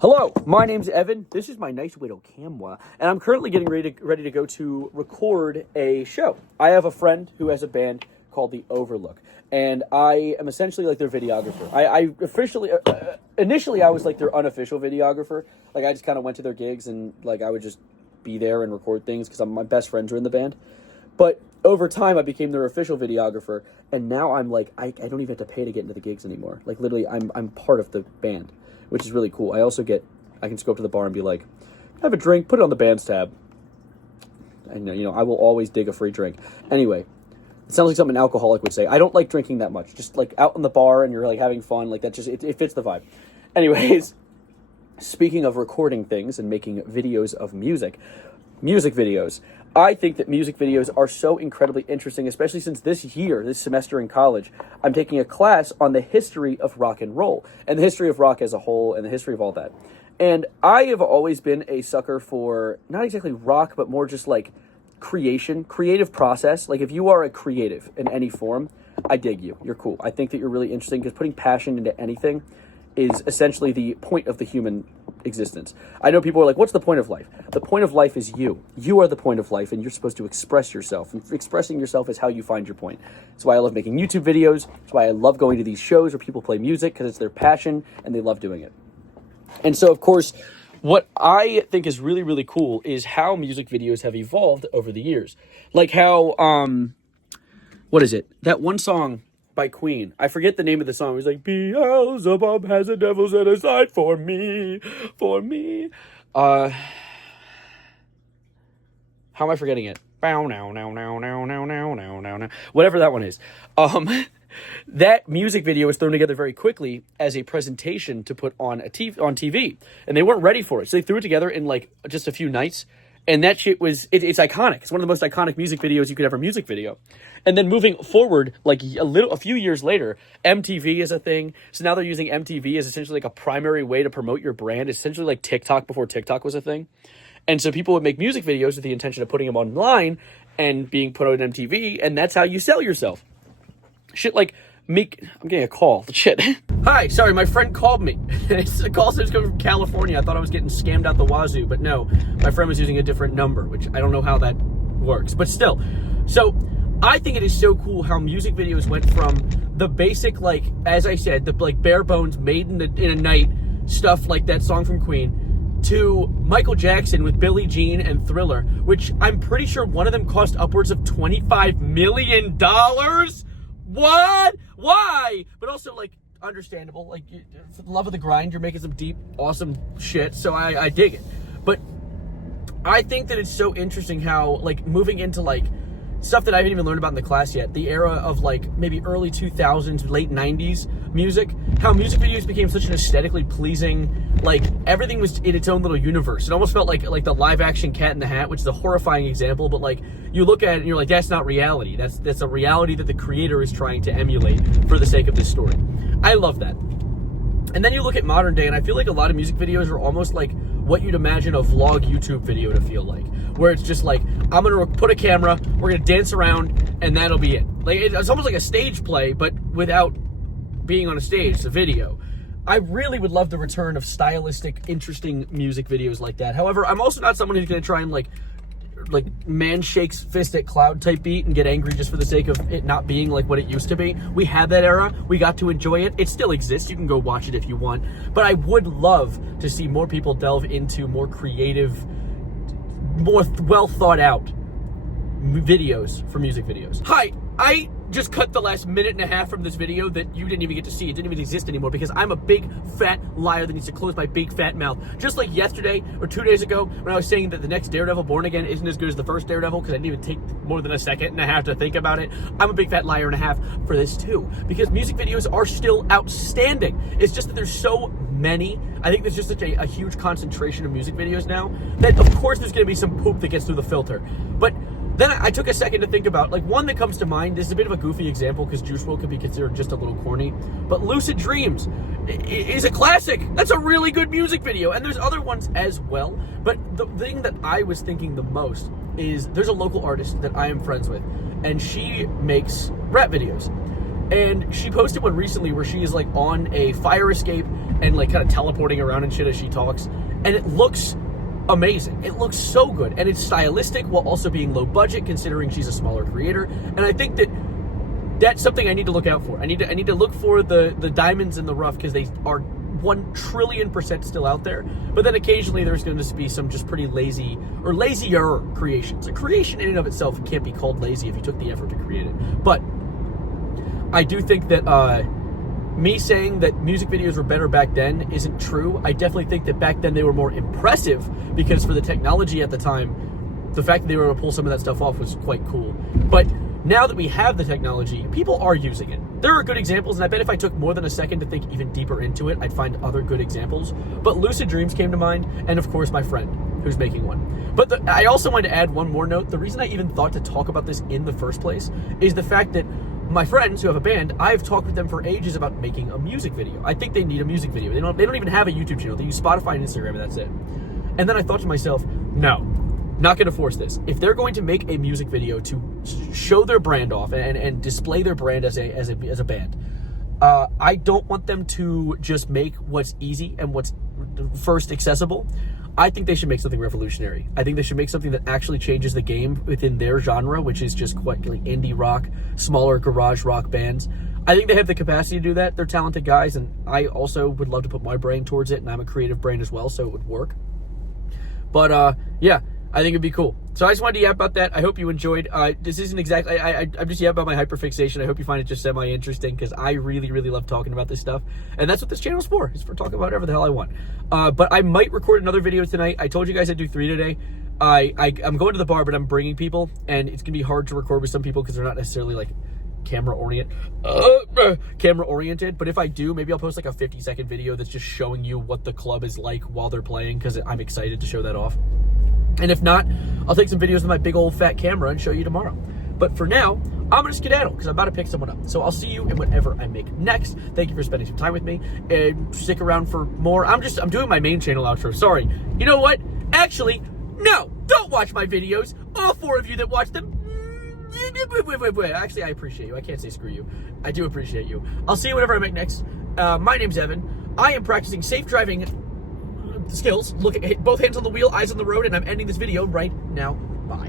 Hello, my name's Evan. This is my nice widow camera, and I'm currently getting ready to go to record a show. I have a friend who has a band called The Overlook, and I am essentially like their videographer. I officially, initially I was like their unofficial videographer. Like I just kind of went to their gigs and like I would just be there and record things because my best friends are in the band. But over time, I became their official videographer, and now I'm like I don't even have to pay to get into the gigs anymore. Like literally, I'm part of the band, which is really cool. I can just go up to the bar and be like, have a drink, put it on the band's tab. And, I will always dig a free drink. Anyway, it sounds like something an alcoholic would say. I don't like drinking that much. Just, like, out in the bar and you're, like, having fun. Like, that just, it fits the vibe. Anyways, speaking of recording things and making videos of music videos, I think that music videos are so incredibly interesting, especially since this semester in college, I'm taking a class on the history of rock and roll and the history of rock as a whole and the history of all that. And I have always been a sucker for not exactly rock, but more just like creative process. Like if you are a creative in any form, I dig you. You're cool. I think that you're really interesting because putting passion into anything is essentially the point of the human existence. I know people are like, what's the point of life? The point of life is you. You are the point of life, and you're supposed to express yourself. And expressing yourself is how you find your point. That's why I love making YouTube videos. That's why I love going to these shows where people play music, because it's their passion, and they love doing it. And so, of course, what I think is really, really cool is how music videos have evolved over the years. Like how, what is it? That one song by Queen. I forget the name of the song. It was like, Beelzebub has a devil set aside for me. How am I forgetting it? Whatever that one is. That music video was thrown together very quickly as a presentation to put on on TV, and they weren't ready for it. So they threw it together in like just a few nights, and that shit was it's iconic. It's one of the most iconic music videos you could ever music video. And then moving forward, like a few years later, MTV is a thing. So now they're using MTV as essentially like a primary way to promote your brand. It's essentially like TikTok before TikTok was a thing. And so people would make music videos with the intention of putting them online and being put on MTV, and that's how you sell yourself. Shit like I'm getting a call. Shit. Hi, sorry, my friend called me. It's a call that's coming from California. I thought I was getting scammed out the wazoo, but no, my friend was using a different number, which I don't know how that works, but still. So I think it is so cool how music videos went from the basic, like, as I said, the like bare bones made in a night stuff like that song from Queen, to Michael Jackson with Billie Jean and Thriller, which I'm pretty sure one of them cost upwards of $25 million. What? Why? But also, like, understandable. Like, for the love of the grind, you're making some deep, awesome shit, so I dig it. But I think that it's so interesting how, like, moving into, like, stuff that I haven't even learned about in the class yet, the era of, like, maybe early 2000s, late 90s music, how music videos became such an aesthetically pleasing, like, everything was in its own little universe. It almost felt like the live-action Cat in the Hat, which is a horrifying example, but, like, you look at it and you're like, that's not reality. That's a reality that the creator is trying to emulate for the sake of this story. I love that. And then you look at modern day, and I feel like a lot of music videos are almost like what you'd imagine a vlog YouTube video to feel like, where it's just like, I'm going to put a camera, we're going to dance around, and that'll be it. Like, it's almost like a stage play, but without being on a stage. It's a video. I really would love the return of stylistic, interesting music videos like that. However, I'm also not someone who's going to try and like man shakes fist at cloud type beat and get angry just for the sake of it not being like what it used to be. We had that era. We got to enjoy it. It still exists. You can go watch it if you want. But I would love to see more people delve into more creative, more well thought out videos for music videos. Hi, I just cut the last minute and a half from this video that you didn't even get to see. It didn't even exist anymore because I'm a big fat liar that needs to close my big fat mouth. Just like yesterday or 2 days ago when I was saying that the next Daredevil Born Again isn't as good as the first Daredevil because I didn't even take more than a second and a half to think about it. I'm a big fat liar and a half for this too, because music videos are still outstanding. It's just that there's so many. I think there's just such a huge concentration of music videos now that of course there's going to be some poop that gets through the filter. But then I took a second to think about, like, one that comes to mind. This is a bit of a goofy example because Juice WRLD could be considered just a little corny, but Lucid Dreams is a classic. That's a really good music video, and there's other ones as well. But the thing that I was thinking the most is there's a local artist that I am friends with, and she makes rap videos. And she posted one recently where she is like on a fire escape and like kind of teleporting around and shit as she talks. And it looks amazing. It looks so good, and it's stylistic while also being low budget considering she's a smaller creator. And I think that that's something I need to look out for. I need to look for the diamonds in the rough, because they are 1,000,000,000% still out there. But then occasionally there's going to be some just pretty lazy or lazier creations. A creation in and of itself can't be called lazy if you took the effort to create it. But I do think that me saying that music videos were better back then isn't true. I definitely think that back then they were more impressive, because for the technology at the time, the fact that they were able to pull some of that stuff off was quite cool. But now that we have the technology, people are using it. There are good examples, and I bet if I took more than a second to think even deeper into it, I'd find other good examples. But Lucid Dreams came to mind, and of course my friend, who's making one. But I also wanted to add one more note. The reason I even thought to talk about this in the first place is the fact that my friends who have a band, I've talked with them for ages about making a music video. I think they need a music video. They don't even have a YouTube channel. They use Spotify and Instagram, and that's it. And then I thought to myself, no, not going to force this. If they're going to make a music video to show their brand off and display their brand as a band, I don't want them to just make what's easy and what's first accessible. I think they should make something revolutionary. I think they should make something that actually changes the game within their genre, which is just quite like indie rock, smaller garage rock bands. I think they have the capacity to do that. They're talented guys, and I also would love to put my brain towards it, and I'm a creative brain as well, so it would work. But yeah, I think it'd be cool. So I just wanted to yap about that. I hope you enjoyed. This isn't exactly, I'm just yapping about my hyperfixation. I hope you find it just semi-interesting, because I really, really love talking about this stuff. And that's what this channel is for talking about whatever the hell I want. But I might record another video tonight. I told you guys I'd do 3 today. I'm going to the bar, but I'm bringing people, and it's going to be hard to record with some people because they're not necessarily like camera oriented. But if I do, maybe I'll post like a 50-second video that's just showing you what the club is like while they're playing, because I'm excited to show that off. And if not, I'll take some videos with my big old fat camera and show you tomorrow. But for now, I'm gonna skedaddle because I'm about to pick someone up. So I'll see you in whatever I make next. Thank you for spending some time with me, and stick around for more. I'm doing my main channel outro. Sorry. You know what? Actually, no, don't watch my videos. All 4 of you that watch them. Actually, I appreciate you. I can't say screw you. I do appreciate you. I'll see you whatever I make next. My name's Evan. I am practicing safe driving skills. Look at both hands on the wheel, eyes on the road, and I'm ending this video right now. Bye.